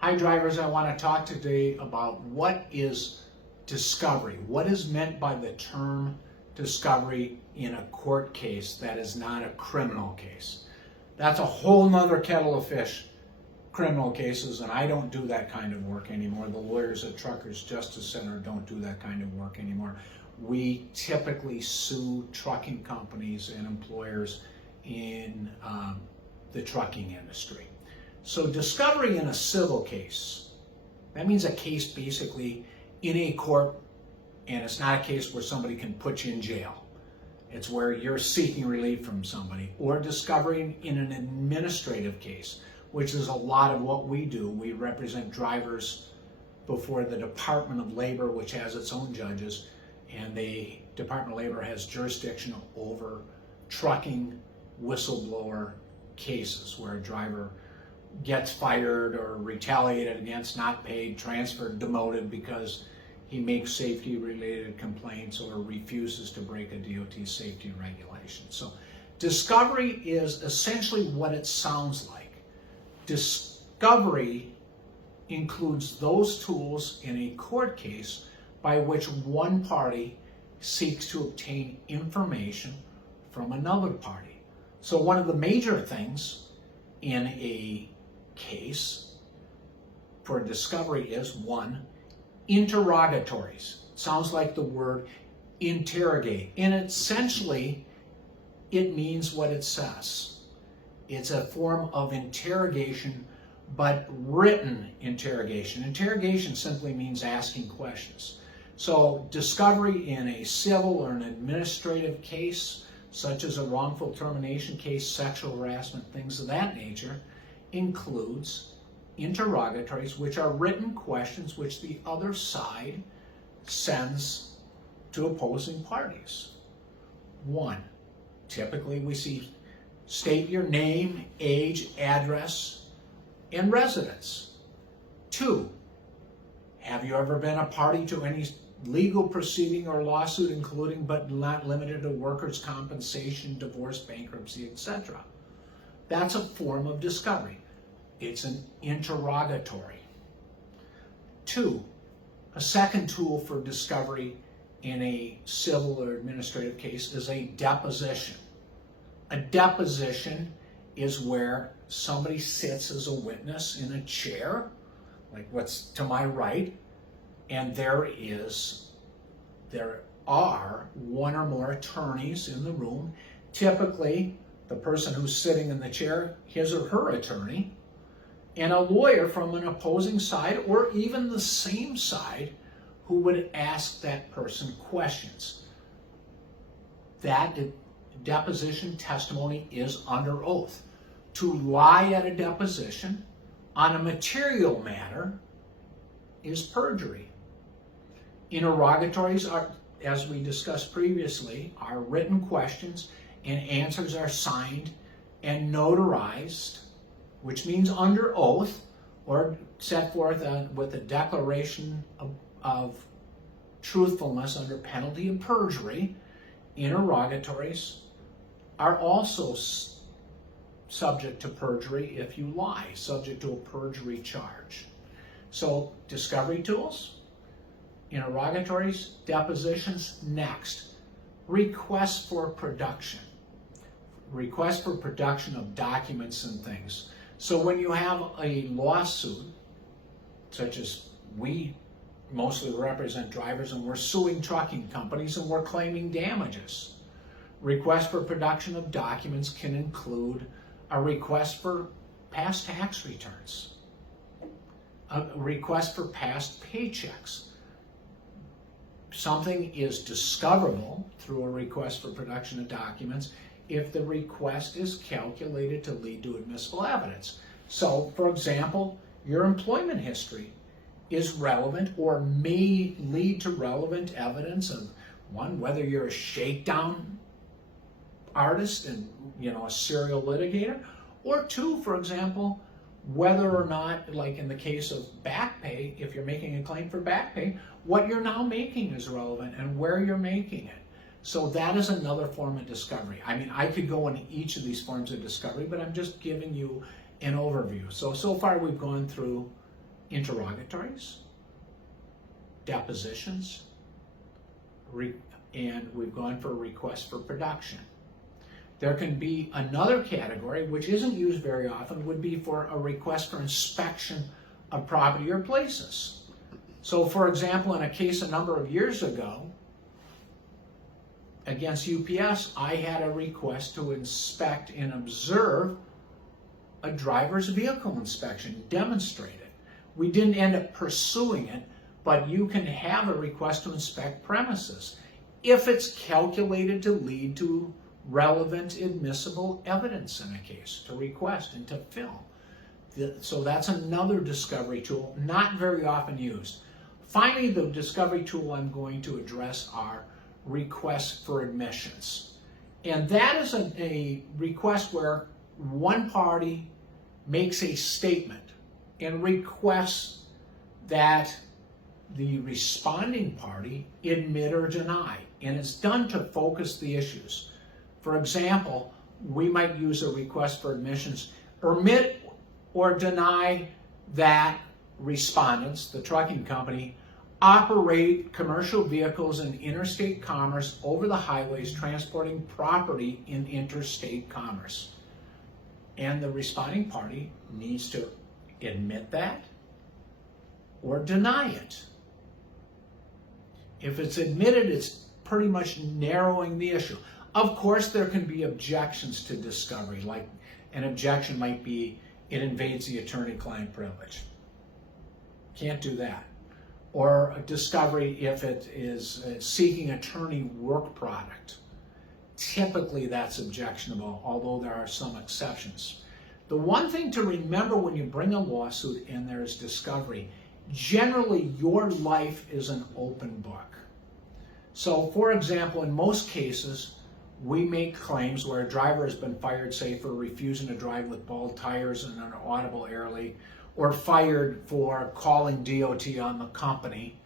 Hi drivers, I want to talk today about what is discovery. What is meant by the term discovery in a court case that is not a criminal case? That's a whole nother kettle of fish, criminal cases, and I don't do that kind of work anymore. The lawyers at Truckers Justice Center don't do that kind of work anymore. We typically sue trucking companies and employers in the trucking industry. So discovery in a civil case, that means a case basically in a court, and it's not a case where somebody can put you in jail. It's where you're seeking relief from somebody. Or discovery in an administrative case, which is a lot of what we do. We represent drivers before the Department of Labor, which has its own judges, and the Department of Labor has jurisdiction over trucking whistleblower cases where a driver gets fired or retaliated against, not paid, transferred, demoted because he makes safety-related complaints or refuses to break a DOT safety regulation. So discovery is essentially what it sounds like. Discovery includes those tools in a court case by which one party seeks to obtain information from another party. So one of the major things in a case for discovery is, one, interrogatories. Sounds like the word interrogate. And essentially, it means what it says. It's a form of interrogation, but written interrogation. Interrogation simply means asking questions. So discovery in a civil or an administrative case, such as a wrongful termination case, sexual harassment, things of that nature, includes interrogatories, which are written questions which the other side sends to opposing parties. One, typically we see state your name, age, address, and residence. Two, have you ever been a party to any legal proceeding or lawsuit, including but not limited to workers' compensation, divorce, bankruptcy, etc.? That's a form of discovery. It's an interrogatory. Two, a second tool for discovery in a civil or administrative case is a deposition. A deposition is where somebody sits as a witness in a chair, like what's to my right, and there are one or more attorneys in the room. Typically, the person who's sitting in the chair, his or her attorney, and a lawyer from an opposing side or even the same side who would ask that person questions. That deposition testimony is under oath. To lie at a deposition on a material matter is perjury. Interrogatories are, as we discussed previously, are written questions and answers are signed and notarized, which means under oath or set forth with a declaration of truthfulness under penalty of perjury. Interrogatories are also subject to perjury if you lie, subject to a perjury charge. So discovery tools, interrogatories, depositions. Next, requests for production. Request for production of documents and things. So when you have a lawsuit, such as we mostly represent drivers and we're suing trucking companies and we're claiming damages, request for production of documents can include a request for past tax returns, a request for past paychecks. Something is discoverable through a request for production of documents if the request is calculated to lead to admissible evidence. So, for example, your employment history is relevant or may lead to relevant evidence of, one, whether you're a shakedown artist and a serial litigator, or two, for example, whether or not, like in the case of back pay, if you're making a claim for back pay, what you're now making is relevant and where you're making it. So that is another form of discovery. I mean, I could go into each of these forms of discovery, but I'm just giving you an overview. So far we've gone through interrogatories, depositions, and we've gone for a request for production. There can be another category, which isn't used very often, would be for a request for inspection of property or places. So, for example, in a case a number of years ago against UPS, I had a request to inspect and observe a driver's vehicle inspection, demonstrate it. We didn't end up pursuing it, but you can have a request to inspect premises if it's calculated to lead to relevant admissible evidence in a case to request and to film. So that's another discovery tool, not very often used. Finally, the discovery tool I'm going to address are requests for admissions. And that is a request where one party makes a statement and requests that the responding party admit or deny. And it's done to focus the issues. For example, we might use a request for admissions, admit or deny that respondents, the trucking company, operate commercial vehicles in interstate commerce over the highways transporting property in interstate commerce. And the responding party needs to admit that or deny it. If it's admitted, it's pretty much narrowing the issue. Of course, there can be objections to discovery, like an objection might be it invades the attorney-client privilege. Can't do that. Or a discovery if it is seeking attorney work product. Typically that's objectionable, although there are some exceptions. The one thing to remember when you bring a lawsuit and there's discovery, generally your life is an open book. So for example, in most cases, we make claims where a driver has been fired, say, for refusing to drive with bald tires in an audible air leak, or fired for calling DOT on the company,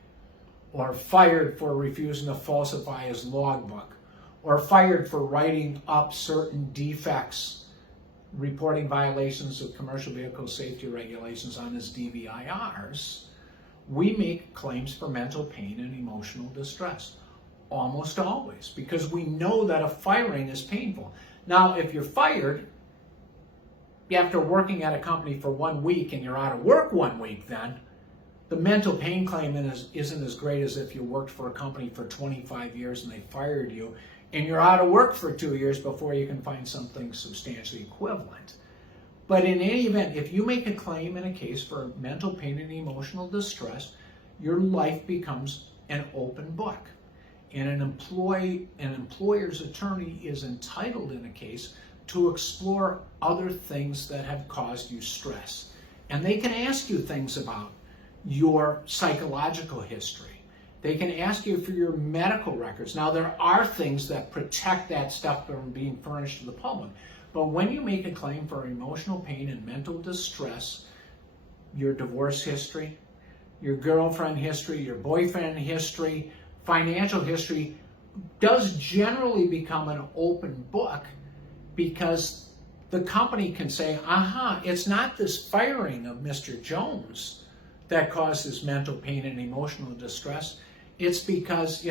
or fired for refusing to falsify his logbook, or fired for writing up certain defects, reporting violations of commercial vehicle safety regulations on his DVIRs. We make claims for mental pain and emotional distress. Almost always, because we know that a firing is painful. Now, if you're fired after working at a company for 1 week and you're out of work 1 week, then the mental pain claim isn't as great as if you worked for a company for 25 years and they fired you and you're out of work for 2 years before you can find something substantially equivalent. But in any event, if you make a claim in a case for mental pain and emotional distress, your life becomes an open book. And an employer's attorney is entitled in a case to explore other things that have caused you stress. And they can ask you things about your psychological history. They can ask you for your medical records. Now, there are things that protect that stuff from being furnished to the public. But when you make a claim for emotional pain and mental distress, your divorce history, your girlfriend history, your boyfriend history, financial history does generally become an open book, because the company can say, it's not this firing of Mr. Jones that causes mental pain and emotional distress. It's because,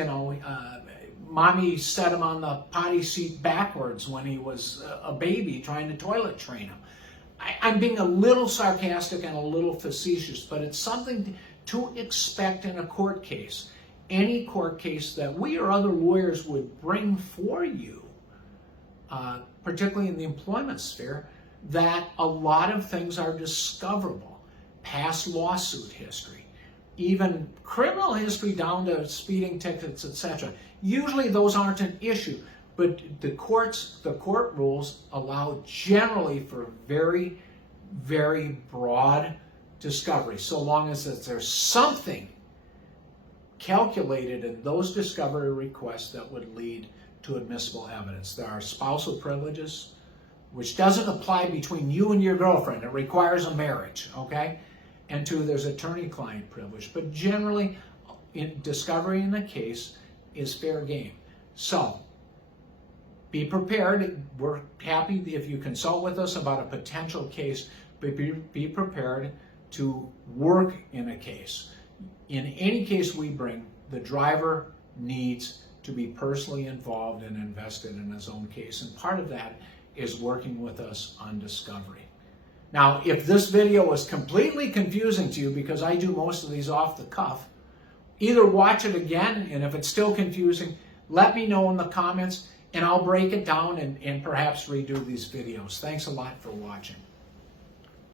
mommy set him on the potty seat backwards when he was a baby trying to toilet train him. I'm being a little sarcastic and a little facetious, but it's something to expect in a court case. Any court case that we or other lawyers would bring for you, particularly in the employment sphere, that a lot of things are discoverable. Past lawsuit history, even criminal history down to speeding tickets, etc. Usually those aren't an issue, but the court rules allow generally for very, very broad discovery, so long as there's something calculated in those discovery requests that would lead to admissible evidence. There are spousal privileges, which doesn't apply between you and your girlfriend. It requires a marriage, okay? And two, there's attorney-client privilege. But generally, discovery in the case is fair game. So, be prepared. We're happy if you consult with us about a potential case, but be prepared to work in a case. In any case we bring, the driver needs to be personally involved and invested in his own case. And part of that is working with us on discovery. Now, if this video is completely confusing to you, because I do most of these off the cuff, either watch it again, and if it's still confusing, let me know in the comments, and I'll break it down and perhaps redo these videos. Thanks a lot for watching.